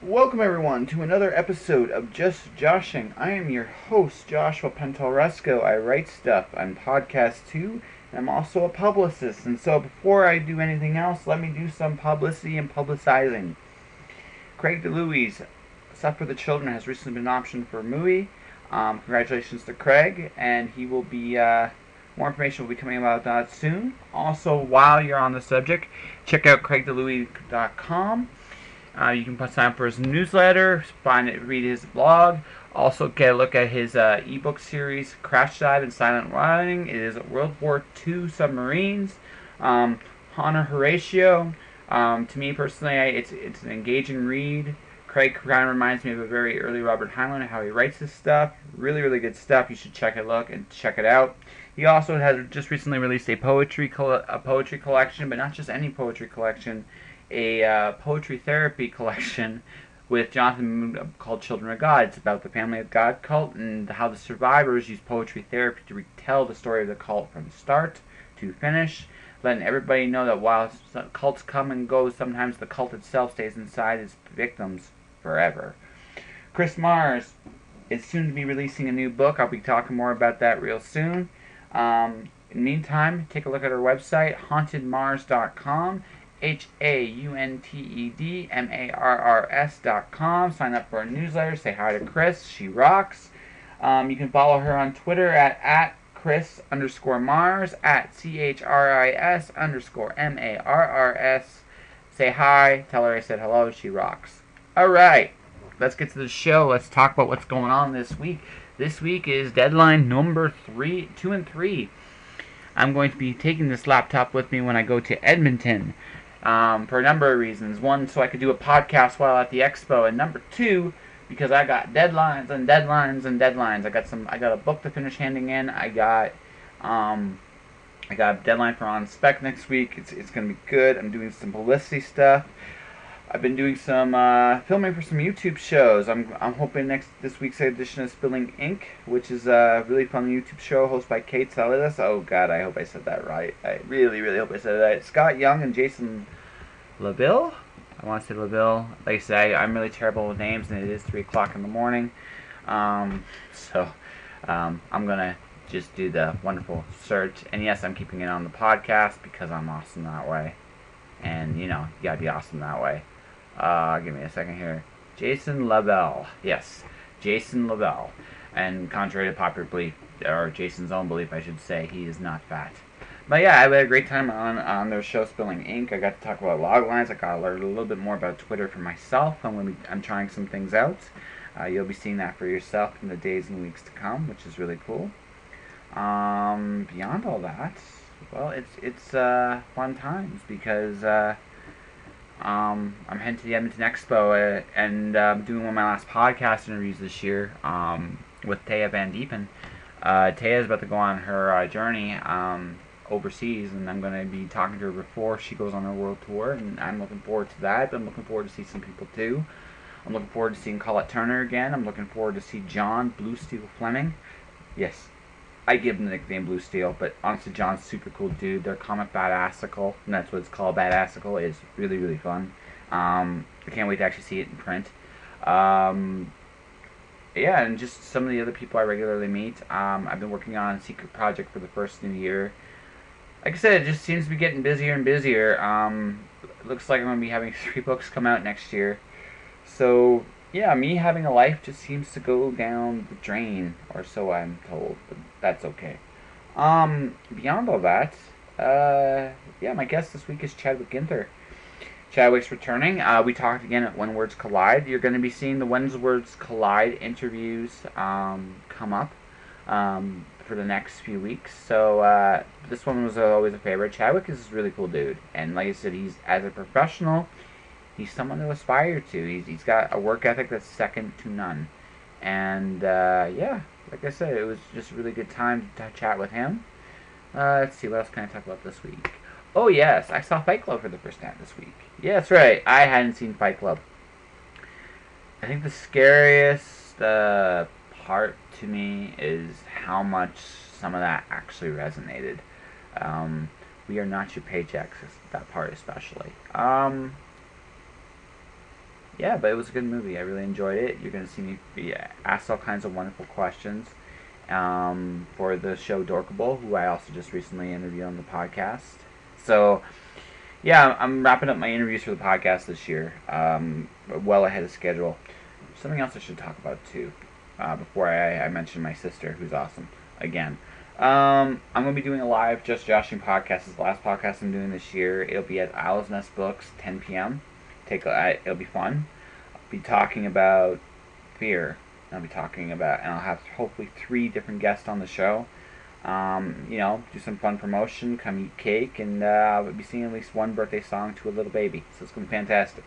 Welcome everyone to another episode of Just Joshing. I am your host, Joshua Pentelresco. I write stuff on podcast too, and I'm also a publicist. And so before I do anything else, let me do some publicity and publicizing. Craig DeLuise, Stuff for the Children, has recently been optioned for a movie. Congratulations to Craig, and he will be, more information will be coming about that soon. Also, while you're on the subject, check out craigdeluise.com. You can sign up for his newsletter, read his blog. Also, get a look at his ebook series, Crash Dive and Silent Running. It is World War II submarines. Honor Horatio. To me personally, it's an engaging read. Craig kind of reminds me of a very early Robert Heinlein, how he writes his stuff. Really, really good stuff. You should check it out. He also has just recently released a poetry collection, but not just any poetry collection. A poetry therapy collection with Jonathan Moon called Children of God. It's about the Family of God cult and how the survivors use poetry therapy to retell the story of the cult from start to finish, letting everybody know that while cults come and go, sometimes the cult itself stays inside its victims forever. Chris Mars is soon to be releasing a new book. I'll be talking more about that real soon. In the meantime, take a look at our website, hauntedmars.com. HAUNTEDMARRS.com. Sign up for our newsletter. Say hi to Chris. She rocks. You can follow her on Twitter at Chris_Mars, at CHRIS_MARRS. Say hi. Tell her I said hello. She rocks. Alright. Let's get to the show. Let's talk about what's going on this week. This week is deadline number 2 and 3. I'm going to be taking this laptop with me when I go to Edmonton. For a number of reasons. One, so I could do a podcast while at the expo, and number two, because I got deadlines and deadlines and deadlines. I got a book to finish handing in. I got a deadline for On Spec next week. It's gonna be good. I'm doing some publicity stuff. I've been doing some filming for some YouTube shows. I'm hoping this week's edition of Spilling Ink, which is a really fun YouTube show hosted by Kate Salidas. Oh God, I hope I said that right. I really, really hope I said it right. Scott Young and Jason LaVille. I want to say LaVille. Like I said, I'm really terrible with names, and it is 3 o'clock in the morning. I'm gonna just do the wonderful search. And yes, I'm keeping it on the podcast because I'm awesome that way. And you gotta be awesome that way. Give me a second here. Jason Lavelle. Yes, Jason Lavelle. And contrary to popular belief, or Jason's own belief, I should say, he is not fat. But yeah, I had a great time on their show, Spilling Ink. I got to talk about log lines. I got to learn a little bit more about Twitter for myself. I'm trying some things out. You'll be seeing that for yourself in the days and weeks to come, which is really cool. Beyond all that, well, it's fun times because I'm heading to the Edmonton Expo and doing one of my last podcast interviews this year with Taya Van Diepen. Taya is about to go on her journey overseas, and I'm going to be talking to her before she goes on her world tour, and I'm looking forward to that. I'm looking forward to see some people too. I'm looking forward to seeing Colette Turner again. I'm looking forward to see John Blue Steel Fleming. Yes, I give him the nickname Blue Steel, but honestly, John's a super cool dude. Their comic Badassical, and that's what it's called, Badassical, is really, really fun. I can't wait to actually see it in print. Yeah, and just some of the other people I regularly meet. I've been working on a secret project for the first new year. Like I said, it just seems to be getting busier and busier. It looks like I'm going to be having 3 books come out next year. So, yeah, me having a life just seems to go down the drain, or so I'm told, but that's okay. Beyond all that, yeah, my guest this week is Chadwick Ginther. Chadwick's returning. We talked again at When Words Collide. You're going to be seeing the When Words Collide interviews come up for the next few weeks. So this one was always a favorite. Chadwick is a really cool dude, and like I said, he's as a professional, he's someone to aspire to. He's got a work ethic that's second to none, and yeah, like I said, it was just a really good time to chat with him. Let's see, what else can I talk about this week? Oh yes, I saw Fight Club for the first time this week. Yeah, that's right, I hadn't seen Fight Club. I think the scariest part to me is how much some of that actually resonated. We are not your paychecks, that part especially. yeah, but it was a good movie. I really enjoyed it. You're going to see me be asked all kinds of wonderful questions for the show Dorkable, who I also just recently interviewed on the podcast. So, yeah, I'm wrapping up my interviews for the podcast this year, well ahead of schedule. Something else I should talk about, too, before I mention my sister, who's awesome, again. I'm going to be doing a live Just Joshing podcast. It's the last podcast I'm doing this year. It'll be at Owl's Nest Books, 10 p.m. It'll be fun. I'll be talking about fear. And I'll have hopefully 3 different guests on the show. Do some fun promotion, come eat cake, and I'll be singing at least one birthday song to a little baby. So it's going to be fantastic.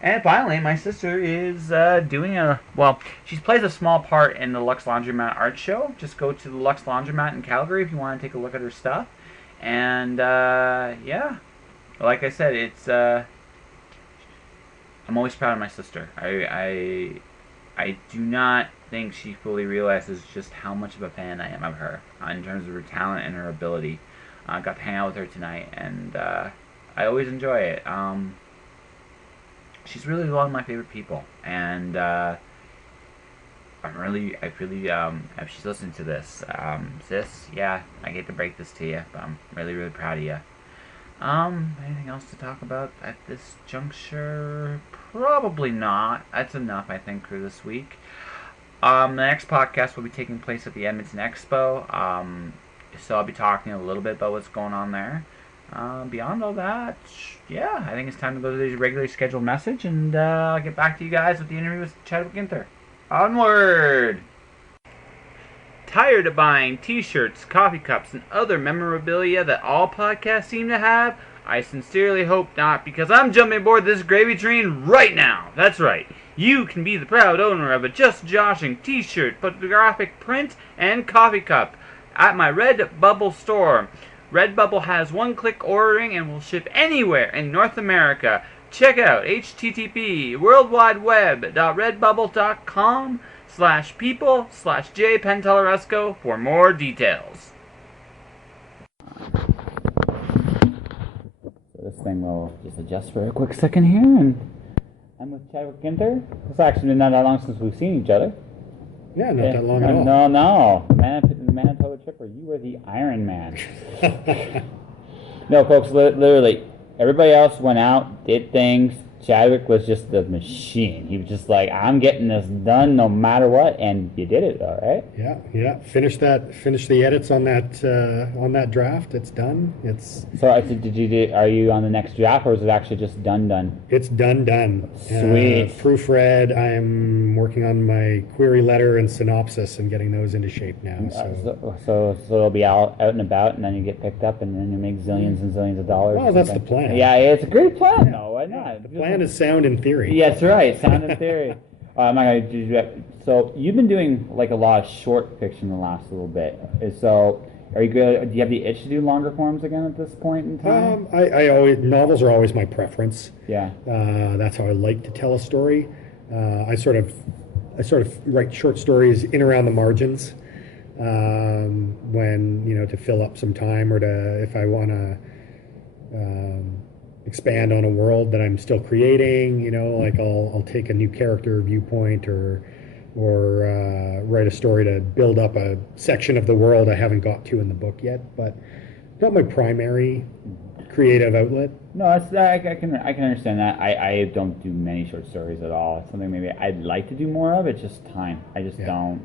And finally, my sister is she plays a small part in the Lux Laundromat art show. Just go to the Lux Laundromat in Calgary if you want to take a look at her stuff. And, like I said, it's, I'm always proud of my sister. I do not think she fully realizes just how much of a fan I am of her in terms of her talent and her ability. I got to hang out with her tonight, and I always enjoy it. She's really one of my favorite people, and if she's listening to this, sis, yeah, I hate to break this to you, but I'm really, really proud of you. Anything else to talk about at this juncture? Probably not. That's enough, I think, for this week. The next podcast will be taking place at the Edmonton Expo, so I'll be talking a little bit about what's going on there. Beyond all that, yeah, I think it's time to go to the regularly scheduled message, and I'll get back to you guys with the interview with Chadwick Ginther. Onward! Tired of buying t-shirts, coffee cups, and other memorabilia that all podcasts seem to have? I sincerely hope not, because I'm jumping aboard this gravy train right now. That's right. You can be the proud owner of a Just Joshing t-shirt, photographic print, and coffee cup at my Redbubble store. Redbubble has one-click ordering and will ship anywhere in North America. Check out http://worldwideweb.redbubble.com/people/jpenteloresco for more details. This thing will just adjust for a quick second here, and I'm with Chadwick Ginther. It's actually been not that long since we've seen each other. Yeah, not that long at all. No. Manitoba trip where you were the Iron Man. No, folks, literally, everybody else went out, did things. Chadwick was just the machine. He was just like, I'm getting this done no matter what, and you did it, all right? Yeah. Finish the edits on that draft. It's done. So are you on the next draft, or is it actually just done? It's done. Sweet. Proofread. I'm working on my query letter and synopsis and getting those into shape now. So it'll be out and about, and then you get picked up, and then you make zillions and zillions of dollars. Well, that's the plan. Yeah, it's a great plan. No, why not? The plan is sound in theory. Yeah, that's right. Sound in theory. So you've been doing like a lot of short fiction the last little bit. So are you good? Do you have the itch to do longer forms again at this point in time? Novels are always my preference. Yeah. That's how I like to tell a story. I sort of write short stories in around the margins when to fill up some time, or if I want to expand on a world that I'm still creating. Like I'll take a new character viewpoint or write a story to build up a section of the world I haven't got to in the book yet, but not my primary creative outlet. No, I can understand that. I don't do many short stories at all. It's something maybe I'd like to do more of. It's just time. I just don't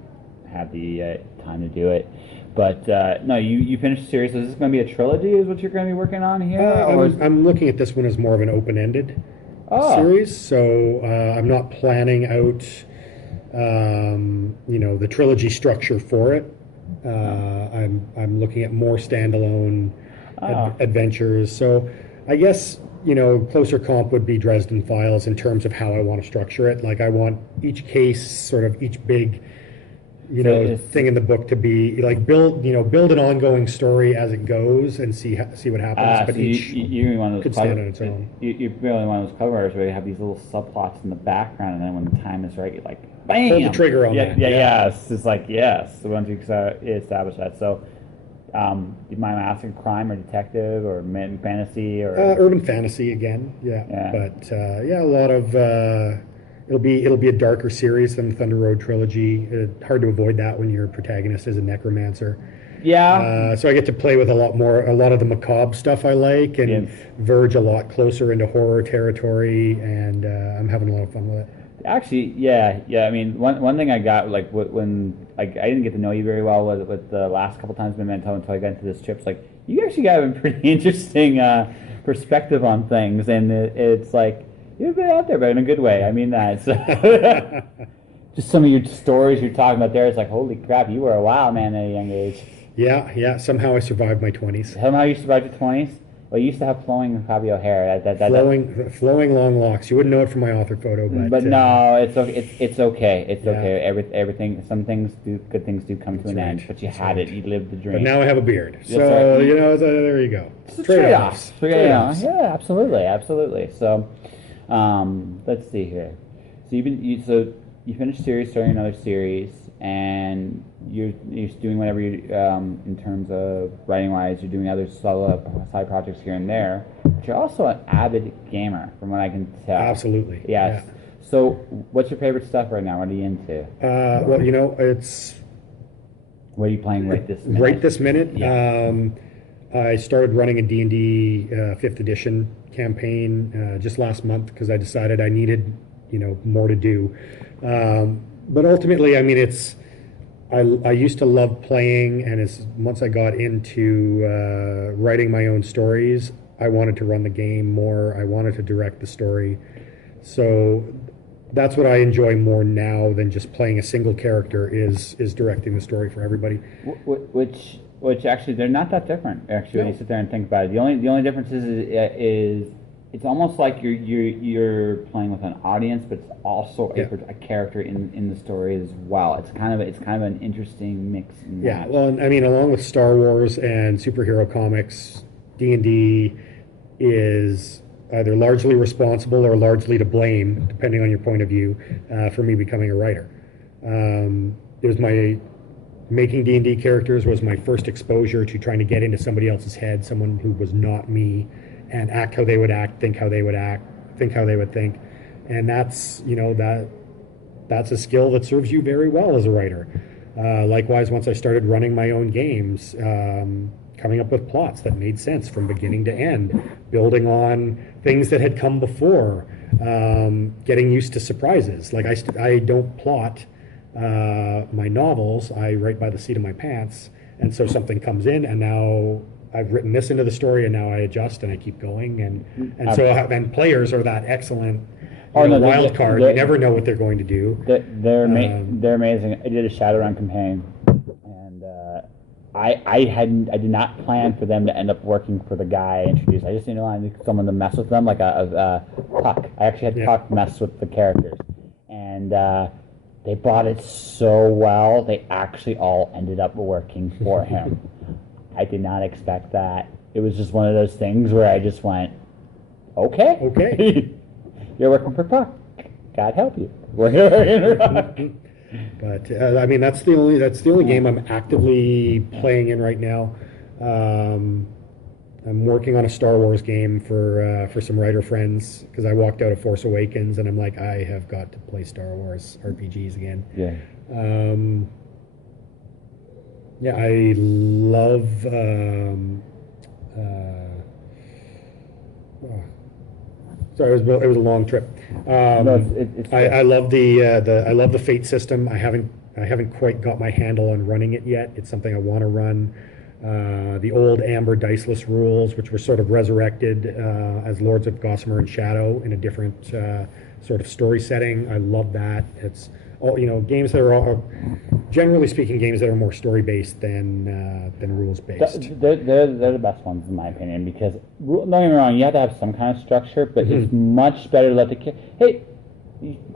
have the time to do it. But no, you finished the series. So is this going to be a trilogy? Is what you're going to be working on here? I'm looking at this one as more of an open-ended series. So I'm not planning out, the trilogy structure for it. I'm looking at more standalone adventures. So I guess closer comp would be Dresden Files in terms of how I want to structure it. Like I want each case, sort of each big thing in the book to be like build an ongoing story as it goes and see what happens. But so each you're one of those could stand on its own. You're really one of those covers where you have these little subplots in the background, and then when the time is right, you're like, bam! Pull the trigger on that. Yeah. Yes. It's like, yes. So once you establish that. So Do you mind asking, crime or detective or fantasy or urban fantasy again? Yeah. But yeah, a lot of it'll be a darker series than the Thunder Road trilogy. Hard to avoid that when your protagonist is a necromancer. Yeah. So I get to play with a lot of the macabre stuff I like, and verge a lot closer into horror territory, and I'm having a lot of fun with it. Actually, yeah. I mean, one thing I got, like, when I didn't get to know you very well with the last couple times we met until I got into this trip. It's like you actually got a pretty interesting perspective on things, and it's like you've been out there, but in a good way. I mean that. So just some of your stories you're talking about there. It's like, holy crap, you were a wild man at a young age. Yeah. Somehow I survived my 20s. Somehow you survived your 20s? Well, you used to have flowing Fabio hair. Flowing long locks. You wouldn't know it from my author photo, but no, it's okay. It's okay. Everything. Some things good things do come to an end. But you had it. You lived the dream. But now I have a beard, so there you go. It's trade-offs. Yeah, absolutely. So, let's see here. So you finished series, starting another series, and you're doing whatever you in terms of writing wise. You're doing other side projects here and there, but you're also an avid gamer, from what I can tell. Absolutely. Yes. Yeah. So, what's your favorite stuff right now? What are you into? Well, it's. What are you playing right this minute? Right this minute. Yeah. I started running a D&D 5th edition campaign just last month because I decided I needed more to do. But ultimately, I mean, I used to love playing, and once I got into writing my own stories, I wanted to run the game more. I wanted to direct the story. So that's what I enjoy more now than just playing a single character is directing the story for everybody. Which actually, they're not that different. Actually, when you sit there and think about it, the only difference is it's almost like you're playing with an audience, but it's also a character in the story as well. It's kind of an interesting mix. Well, I mean, along with Star Wars and superhero comics, D&D is either largely responsible or largely to blame, depending on your point of view, for me becoming a writer. It was making D&D characters was my first exposure to trying to get into somebody else's head, someone who was not me, and act how they would act, think how they would act, think how they would think. And that's a skill that serves you very well as a writer. Likewise, once I started running my own games, coming up with plots that made sense from beginning to end, building on things that had come before, getting used to surprises. Like I don't plot my novels, I write by the seat of my pants, and so something comes in, and now I've written this into the story, and now I adjust and I keep going, and so players are that excellent wild card. You never know what they're going to do. They're amazing. I did a Shadowrun campaign, and I did not plan for them to end up working for the guy I introduced. I just wanted someone to mess with them, like a Puck. I actually had Puck mess with the characters, and they brought it so well. They actually all ended up working for him. I did not expect that. It was just one of those things where I just went, okay. You're working for Puck. God help you. But I mean, that's the only game I'm actively playing in right now. I'm working on a Star Wars game for some writer friends because I walked out of Force Awakens and I'm like, I have got to play Star Wars RPGs again. Yeah, I love. Sorry, it was a long trip. I love I love the Fate system. I haven't quite got my handle on running it yet. It's something I want to run. The old Amber diceless rules, which were sort of resurrected as Lords of Gossamer and Shadow in a different sort of story setting. I love that. It's all games that are generally speaking games that are more story based than rules based. They're the best ones in my opinion, because don't get me wrong, you have to have some kind of structure, but it's much better to let the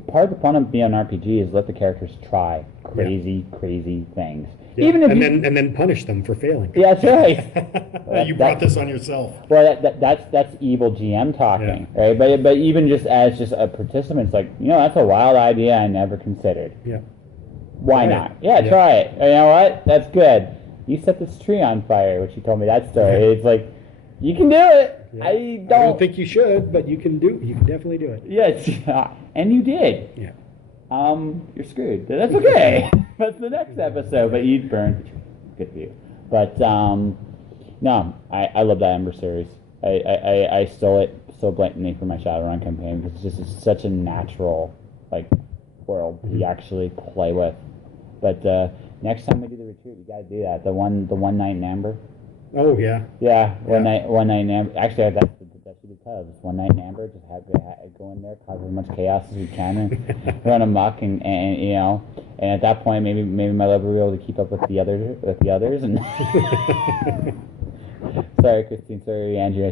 part of the fun of being an RPG is let the characters try crazy things. Yeah. Even and then punish them for failing. Yeah, that's right. You brought this on yourself. Well, that's evil GM talking, right? But even just as a participant, it's like, that's a wild idea I never considered. Yeah. Why not? Yeah, try it. You know what? That's good. you set this tree on fire, which you told me that story. It's like, you can do it. Yeah. I don't think you should, but you can definitely do it. Yes, and you did. Yeah. You're screwed. That's okay. That's the next episode. But you burned. Good for you. But no, I love that Ember series. I stole it so blatantly from my Shadowrun campaign because it's just such a natural world you actually play with. But next time we do the retreat, we gotta do that. The one night in Amber. Oh yeah. Yeah, one night in Amber. Actually, that should be titled. Just one night in Amber. Just go in there, cause as much chaos as we can, and run amok, and and at that point, maybe my love will be able to keep up with the others, and. Sorry, Christine. Sorry, Andrew. I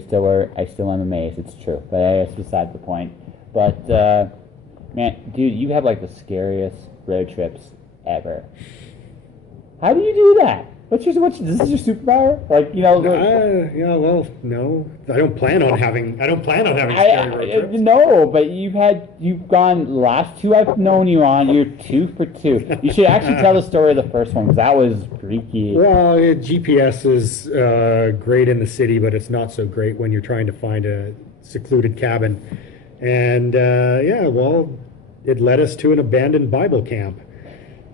still am amazed. It's true, but that's beside the point. But man, dude, you have the scariest road trips ever. How do you do that? This is your superpower? Yeah, well, no, I don't plan on having scary road trips. No, but you've gone last two I've known you on. You're 2 for 2. You should actually tell the story of the first one because that was freaky. Well, GPS is great in the city, but it's not so great when you're trying to find a secluded cabin. And it led us to an abandoned Bible camp.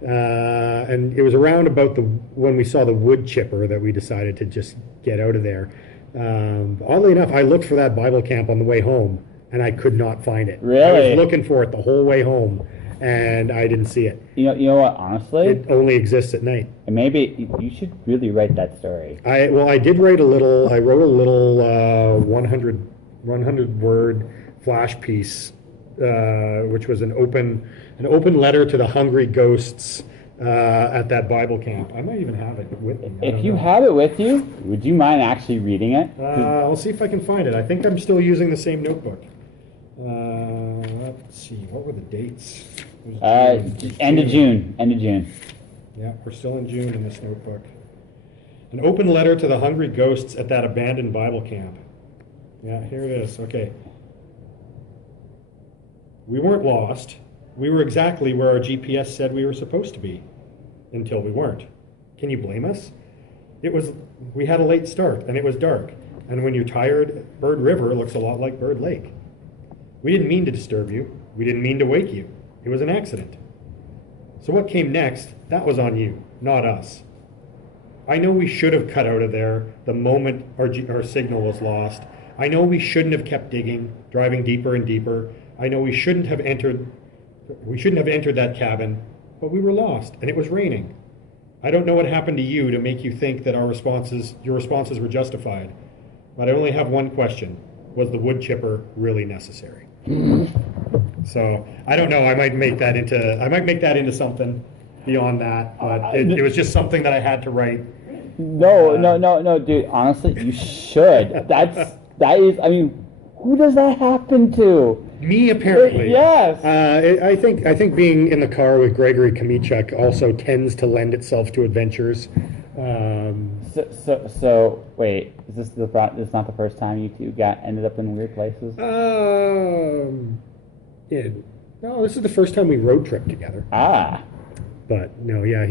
And it was around about when we saw the wood chipper that we decided to just get out of there. Oddly enough, I looked for that Bible camp on the way home, and I could not find it. Really? I was looking for it the whole way home, and I didn't see it. You know what? Honestly, it only exists at night. And maybe you should really write that story. I did write a little. I wrote a little 100 word flash piece, which was an open letter to the hungry ghosts at that Bible camp. I might even have it with me. If you have it with you, would you mind actually reading it? I'll see if I can find it. I think I'm still using the same notebook. Let's see. What were the dates? End of June. Yeah, we're still in June in this notebook. An open letter to the hungry ghosts at that abandoned Bible camp. Yeah, here it is. Okay. We weren't lost. We were exactly where our GPS said we were supposed to be, until we weren't. Can you blame us? We had a late start, and it was dark. And when you're tired, Bird River looks a lot like Bird Lake. We didn't mean to disturb you. We didn't mean to wake you. It was an accident. So what came next, that was on you, not us. I know we should have cut out of there the moment our signal was lost. I know we shouldn't have kept digging, driving deeper and deeper. I know we shouldn't have entered that cabin, but we were lost, and it was raining. I don't know what happened to you to make you think that your responses were justified, but I only have one question. Was the wood chipper really necessary? So, I don't know, I might make that into something beyond that, but it was just something that I had to write. No, dude, honestly, you should. That is, I mean, who does that happen to? Me, apparently. Yes. I think being in the car with Gregory Kamichuk also tends to lend itself to adventures. So wait, is this not the first time you two ended up in weird places? Yeah. No, this is the first time we road tripped together. Ah. But no, yeah,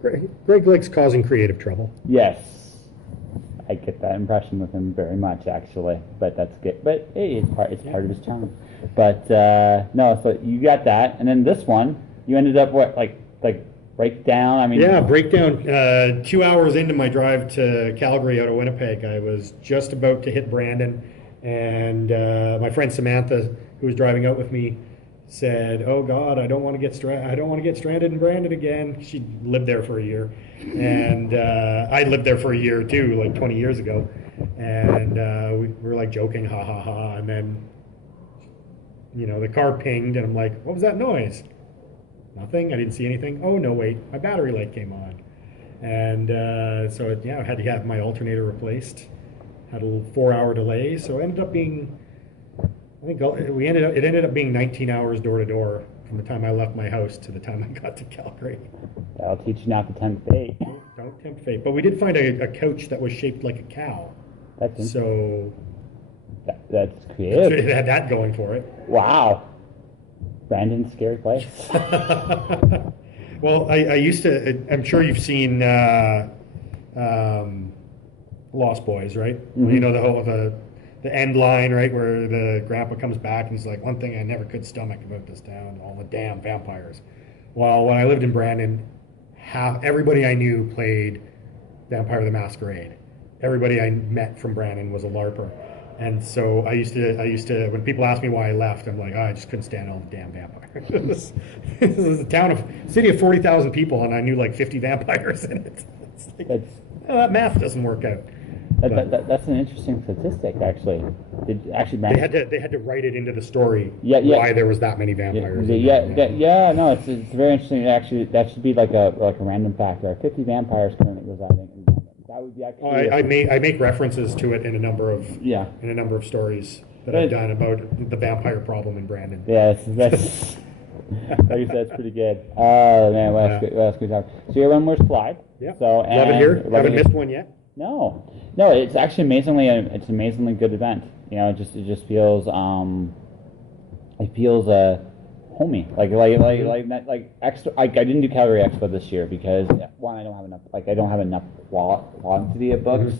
Greg likes causing creative trouble. Yes. I get that impression with him very much, actually. But that's good. But it's part of his charm. But no, so you got that, and then this one, you ended up like breakdown. I mean, yeah, breakdown. 2 hours into my drive to Calgary out of Winnipeg, I was just about to hit Brandon, and my friend Samantha, who was driving out with me, said, "Oh God, I don't want to get stranded in Brandon again." She lived there for a year, and I lived there for a year too, like 20 years ago, and we were like joking, ha ha ha, and then the car pinged, and I'm like, "What was that noise?" Nothing. I didn't see anything. Oh no, wait, my battery light came on, and so I had to have my alternator replaced. Had a little 4-hour delay, so it ended up being. It ended up being 19 hours door to door from the time I left my house to the time I got to Calgary. That'll teach you not to tempt fate. Don't tempt fate. But we did find a couch that was shaped like a cow. That's creative. It had that going for it. Wow. Brandon's scary place. Well, I used to. I'm sure you've seen Lost Boys, right? Mm-hmm. Well, you know the end line, right, where the grandpa comes back and he's like, "One thing I never could stomach about this town, all the damn vampires." Well, when I lived in Brandon, everybody I knew played Vampire the Masquerade. Everybody I met from Brandon was a LARPer. And so I used to, when people ask me why I left, I'm like, I just couldn't stand all the damn vampires. This is a city of 40,000 people, and I knew like 50 vampires in it. It's like, that math doesn't work out. That's an interesting statistic, actually. They had to write it into the story. Why there was that many vampires. No, it's very interesting. Actually, that should be like a random fact. There are 50 vampires currently residing in Brandon. That would be actually. I make references to it in a number of stories that I've done about the vampire problem in Brandon. Yeah, that's like you said, it's pretty good. Oh man, what else could we talk? So your run was Clyde. Yeah. So love it here. Haven't missed one yet. No, it's actually it's an amazingly good event. You know, it just feels homey. Like extra. I didn't do Calgary Expo this year because one, I don't have enough quantity of books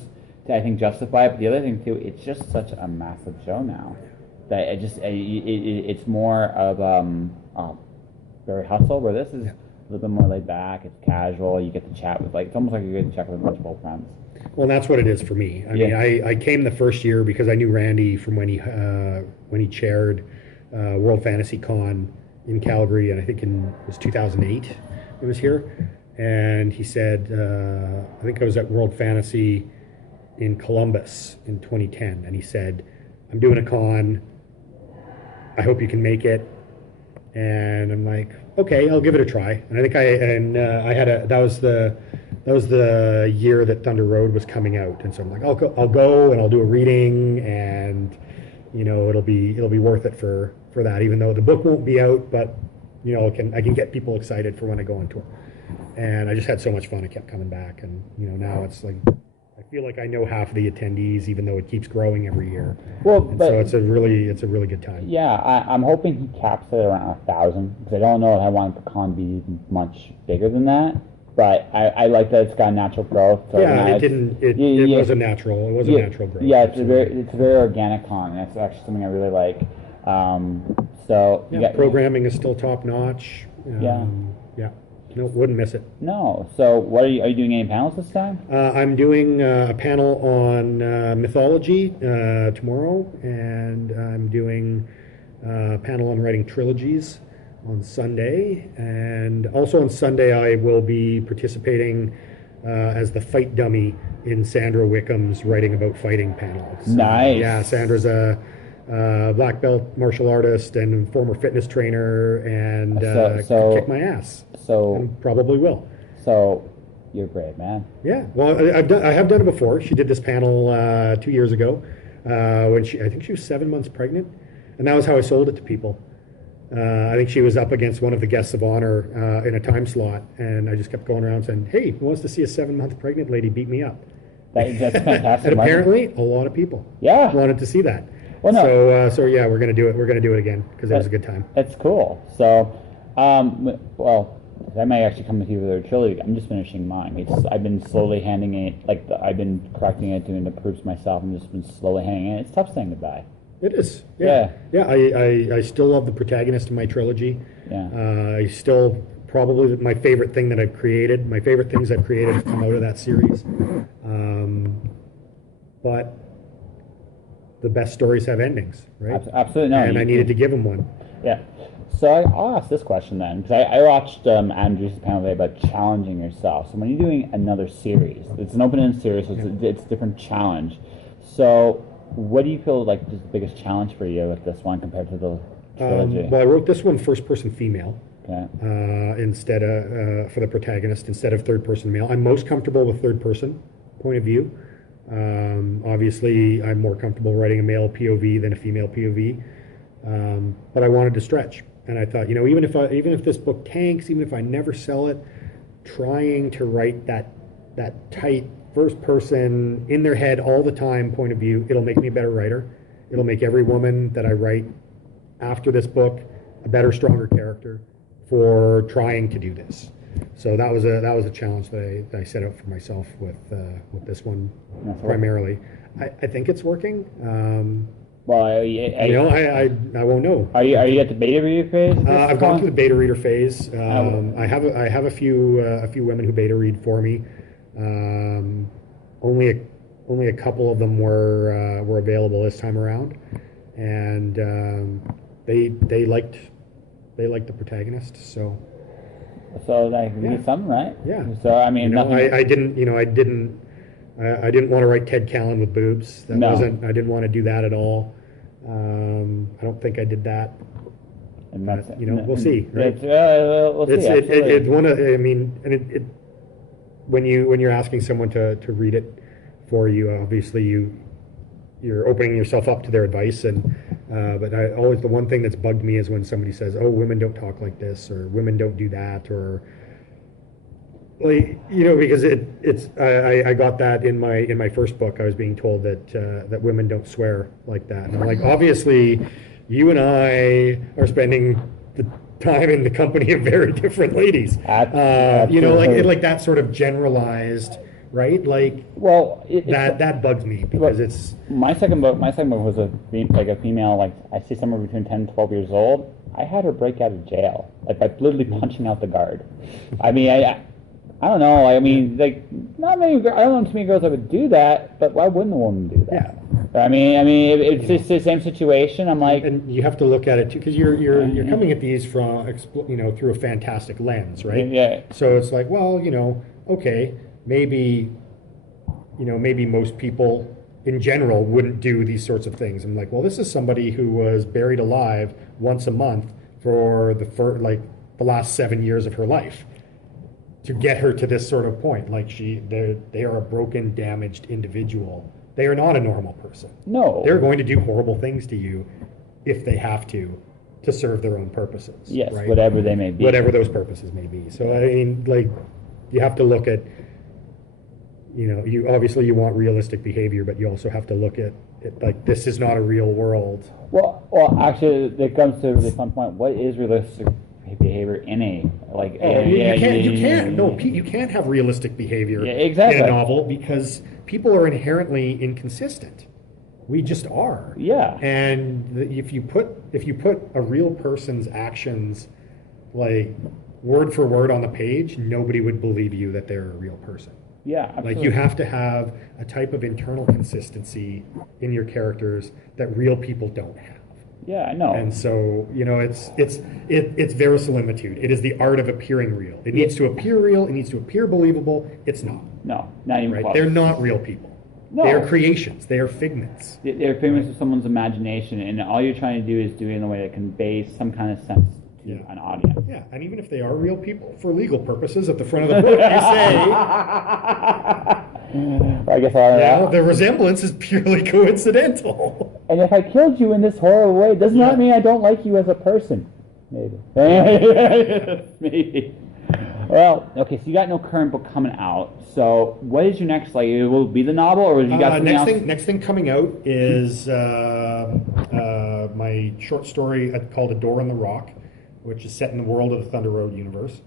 to I think justify it. But the other thing too, it's just such a massive show now that it's more of very hustle. Where this is a little bit more laid back. It's casual. You get to chat with it's almost like you get to chat with a bunch of old friends. Well, that's what it is for me. I mean, I came the first year because I knew Randy from when he chaired World Fantasy Con in Calgary, and I think it was 2008 he was here. And he said, I think I was at World Fantasy in Columbus in 2010, and he said, I'm doing a con, I hope you can make it. And I'm like, okay, I'll give it a try. And I think that was the year that Thunder Road was coming out, and so I'm like, I'll go and I'll do a reading, and you know it'll be worth it for that, even though the book won't be out, but you know I can get people excited for when I go on tour. And I just had so much fun. I kept coming back, and you know now it's like I feel like I know half of the attendees, even though it keeps growing every year. Well, so it's a really good time. Yeah, I'm hoping he caps it around 1,000 because I don't know if I want the con be much bigger than that. But I like that it's got natural growth. So it was a natural. It was a natural growth. Yeah, it's a very organic con. That's actually something I really like. Programming is still top notch. No, wouldn't miss it. No. So what are you doing any panels this time? I'm doing a panel on mythology tomorrow, and I'm doing a panel on writing trilogies on Sunday. And also on Sunday I will be participating as the fight dummy in Sandra Wickham's Writing About Fighting panel. So, nice. Yeah, Sandra's a black belt martial artist and former fitness trainer, and could kick my ass. And probably will. So you're great, man. Yeah. Well, I have done it before. She did this panel 2 years ago when I think she was 7 months pregnant, and that was how I sold it to people. I think she was up against one of the guests of honor in a time slot, and I just kept going around saying, "Hey, who wants to see a 7-month pregnant lady beat me up?" That's fantastic. And apparently, a lot of people wanted to see that. Well, no. So yeah, we're gonna do it. We're gonna do it again because it was a good time. That's cool. So, I might actually come with you with a trilogy. I'm just finishing mine. I've been slowly handing it, I've been correcting it, doing the proofs myself, and just been slowly handing it. It's tough saying goodbye. It is. Yeah. I still love the protagonist in my trilogy. Yeah. I still probably my favorite thing that I've created. My favorite things I've created have come out of that series. But the best stories have endings, right? Absolutely. No, and I needed to give them one. Yeah. So I'll ask this question then, because I watched Adam Juice's panel today about challenging yourself. So when you're doing another series, it's an open-ended series, so it's a different challenge. So what do you feel like is the biggest challenge for you with this one compared to the trilogy? Well, I wrote this one first-person female. Okay. Instead of for the protagonist, instead of third-person male. I'm most comfortable with third-person point of view. Obviously, I'm more comfortable writing a male POV than a female POV, but I wanted to stretch, and I thought, even if this book tanks, even if I never sell it, trying to write that tight first person in their head all the time point of view, it'll make me a better writer. It'll make every woman that I write after this book a better, stronger character for trying to do this. So that was a challenge that I set out for myself with this one primarily. I think it's working. Well, I won't know. Are you at the beta reader phase? I've gone through the beta reader phase. I have a few women who beta read for me. Only a couple of them were available this time around, and they liked the protagonist. So that can be something, right? Yeah. So I mean, I didn't want to write Ted Callan with boobs. I didn't want to do that at all. I don't think I did that. And but, we'll see. Right? We'll see. It's one of. I mean, and when you're asking someone to read it for you, obviously you're opening yourself up to their advice. And but always the one thing that's bugged me is when somebody says, "Oh, women don't talk like this," or "Women don't do that," or because I got that in my first book. I was being told that women don't swear like that, and I'm like, obviously, you and I are spending the time in the company of very different ladies. Like that sort of generalized, right? Like, well, that bugs me because it's my second book. My second book was a female, like I see somewhere between 10 and 12 years old. I had her break out of jail, like by literally punching out the guard. I mean, I don't know. I mean, like, not many. I don't know too many girls that would do that, but why wouldn't a woman do that? Yeah. I mean, it's just the same situation. I'm like, and you have to look at it too, because you're coming at these from through a fantastic lens, right? Yeah. So it's like, well, okay, maybe most people in general wouldn't do these sorts of things. I'm like, well, this is somebody who was buried alive once a month for the last 7 years of her life. To get her to this sort of point, like they are a broken, damaged individual. They are not a normal person. No, they're going to do horrible things to you if they have to serve their own purposes. Yes, right? Whatever they may be. Whatever those purposes may be. So I mean, like, you have to look at, you obviously you want realistic behavior, but you also have to look at it like this is not a real world. Well, actually, it comes to a really fun point. What is realistic behavior in a you can't have realistic behavior in a novel because people are inherently inconsistent. We just are. Yeah. And if you put a real person's actions like word for word on the page, nobody would believe you that they're a real person. Yeah, absolutely. Like, you have to have a type of internal consistency in your characters that real people don't have. Yeah, I know. And so, it's verisimilitude. It is the art of appearing real. It needs to appear real. It needs to appear believable. It's not. No, not even close. They're not real people. No. They are creations. They are figments. They're figments of someone's imagination, and all you're trying to do is do it in a way that conveys some kind of sense to an audience. Yeah, and even if they are real people, for legal purposes, at the front of the book, you say... I guess the resemblance is purely coincidental. And if I killed you in this horrible way, doesn't that mean I don't like you as a person? Maybe. Maybe. Well, okay, so you got no current book coming out. So what is your next, like, it will be the novel, or you got something else? Next thing coming out is my short story called A Door in the Rock, which is set in the world of the Thunder Road universe.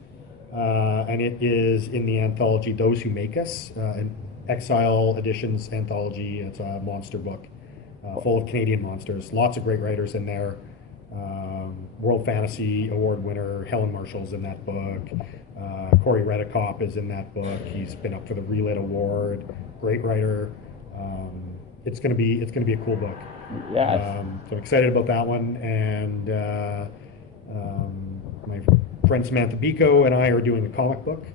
And it is in the anthology Those Who Make Us, an Exile Editions anthology. It's a monster book full of Canadian monsters. Lots of great writers in there. World Fantasy Award winner Helen Marshall's in that book. Corey Redekop is in that book. He's been up for the Relit Award. Great writer. It's gonna be a cool book. Yeah. So I'm excited about that one. And my friend Samantha Biko and I are doing a comic book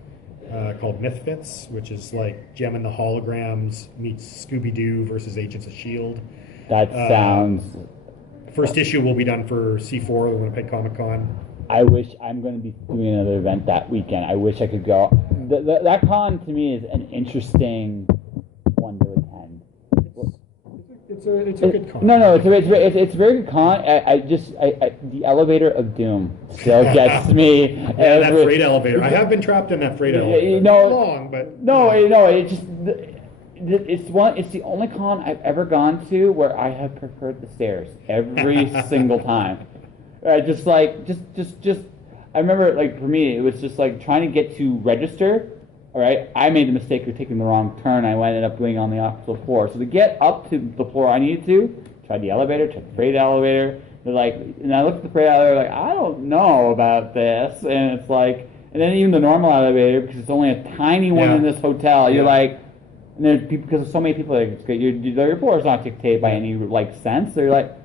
called Mythfits, which is like Gem and the Holograms meets Scooby-Doo versus Agents of S.H.I.E.L.D. That sounds... First issue will be done for C4, the Winnipeg Comic Con. I wish I'm going to be doing another event that weekend. I wish I could go. That con to me is an interesting one to attend. It's a good con. No, it's a very good con. The elevator of doom still gets me. Yeah, that freight elevator. I have been trapped in that freight elevator. Long, but it's the only con I've ever gone to where I have preferred the stairs every single time. I remember, like, for me, it was just like trying to get to register. All right, I made the mistake of taking the wrong turn. I ended up going on the opposite floor. So to get up to the floor I needed to, tried the elevator, tried the freight elevator. They're like, and I looked at the freight elevator, like, I don't know about this. And it's like, and then even the normal elevator, because it's only a tiny one in this hotel, you're like, and there's people, because there's so many people, like, your floor is not dictated by any, like, sense. So you're like,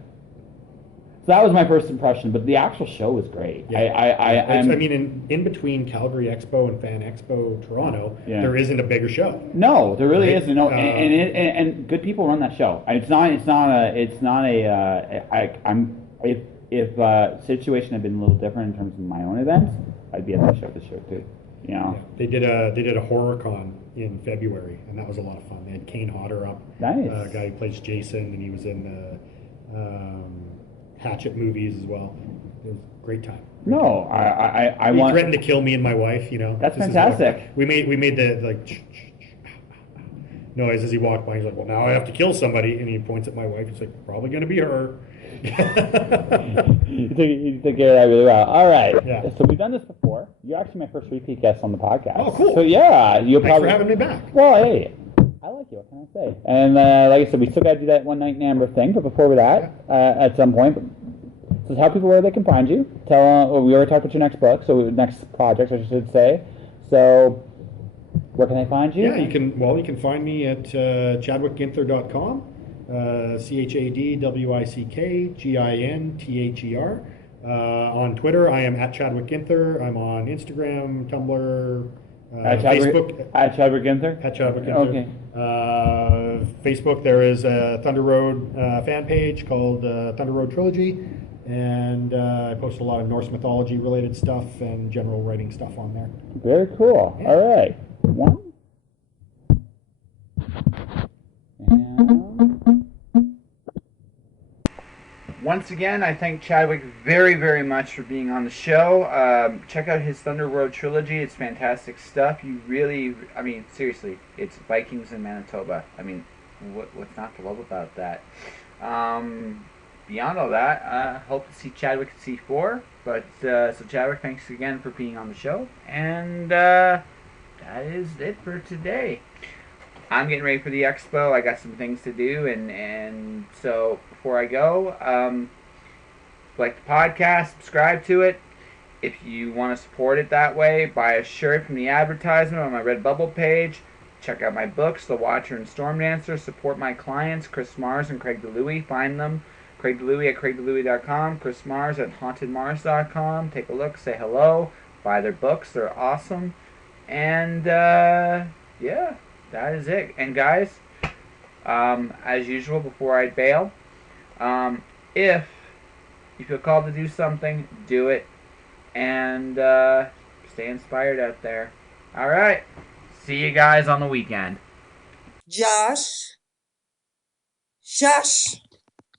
so that was my first impression, but the actual show was great. Yeah. I mean, in between Calgary Expo and Fan Expo Toronto, there isn't a bigger show. No, there really isn't. No, and good people run that show. If situation had been a little different in terms of my own events, I'd be at that show this year too. You know, they did a horror con in February, and that was a lot of fun. They had Kane Hodder up, nice, a guy who plays Jason, and he was in Hatchet movies as well. It was a great time. No, He threatened to kill me and my wife. You know, that's fantastic. We made the like noise as he walked by. He's like, "Well, now I have to kill somebody," and he points at my wife. He's like, "Probably going to be her." You took care of that really well. All right. Yeah. So we've done this before. You're actually my first repeat guest on the podcast. Oh, cool. So yeah, Thanks for having me back. Well, hey, I like you. What can I say? And like I said, we still got to do that one night in Amber thing. But before that, at some point, so tell people where they can find you. Tell we already talked about your next book, so next project, I should say. So where can they find you? Yeah, you can find me at chadwickginther.com. ChadwickGinther. On Twitter, I am at Chadwick Ginther. I'm on Instagram, Tumblr, Facebook. At Chadwick Ginther? At Chadwick Ginther. Okay. Facebook, there is a Thunder Road fan page called Thunder Road Trilogy. And I post a lot of Norse mythology related stuff and general writing stuff on there. Very cool. Yeah. All right. One. Once again, I thank Chadwick very, very much for being on the show. Check out his Thunder Road trilogy. It's fantastic stuff. You really, I mean, seriously, it's Vikings in Manitoba. I mean, what's not to love about that? Beyond all that, hope to see Chadwick at C4. But, so Chadwick, thanks again for being on the show. And that is it for today. I'm getting ready for the expo. I got some things to do, and so before I go, like the podcast, subscribe to it. If you want to support it that way, buy a shirt from the advertisement on my Redbubble page. Check out my books, The Watcher and Storm Dancer. Support my clients, Chris Mars and Craig DeLuey. Find them, Craig DeLuey at craigdeluey.com, Chris Mars at hauntedmars.com. Take a look, say hello, buy their books. They're awesome. And, yeah. That is it. And guys, as usual, before I bail, if you feel called to do something, do it. And stay inspired out there. All right. See you guys on the weekend. Josh.